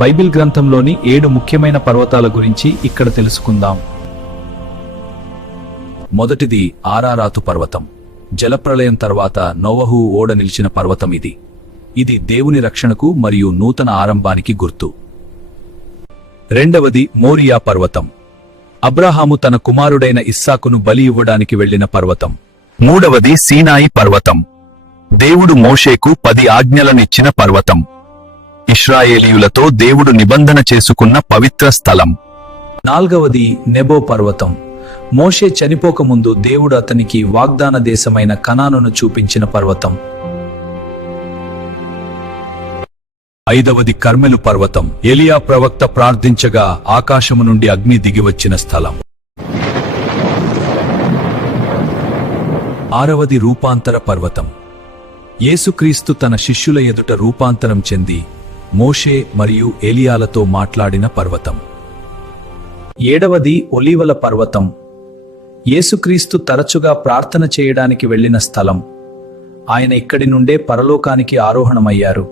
Bible గ్రంథంలోని 7 ముఖ్యమైన పర్వతాల గురించి ఇక్కడ తెలుసుకుందాం. మొదటిది ఆరారాతు పర్వతం. జలప్రళయం తర్వాత నోవహు ఓడ నిలిచిన పర్వతం ఇది. ఇది దేవుని రక్షణకు మరియు నూతన ఆరంభానికి గుర్తు. రెండవది మోరియా పర్వతం. అబ్రాహాము తన కుమారుడైన ఇస్సాకును బలి ఇవ్వడానికి వెళ్లిన పర్వతం. మూడవది సీనాయి పర్వతం. దేవుడు మోషేకు 10 ఆజ్ఞలనిచ్చిన పర్వతం. ఇశ్రాయేలీయులతో దేవుడు నిబంధన చేసుకున్న పవిత్ర స్థలం. నాల్గవది నెబో పర్వతం. మోషే చనిపోకముందు దేవుడు అతనికి వాగ్దాన దేశమైన కనానును చూపించిన పర్వతం. ఐదవది కర్మెలు పర్వతం. ఎలియా ప్రవక్త ప్రార్థించగా ఆకాశము నుండి అగ్ని దిగివచ్చిన స్థలం. ఆరవది రూపాంతర పర్వతం. యేసుక్రీస్తు తన శిష్యుల ఎదుట రూపాంతరం చెంది మోషే మరియు ఏలియాలతో మాట్లాడిన పర్వతం. ఏడవది ఒలీవల పర్వతం. యేసుక్రీస్తు తరచుగా ప్రార్థన చేయడానికి వెళ్లిన స్థలం. ఆయన ఇక్కడి నుండే పరలోకానికి ఆరోహణమయ్యారు.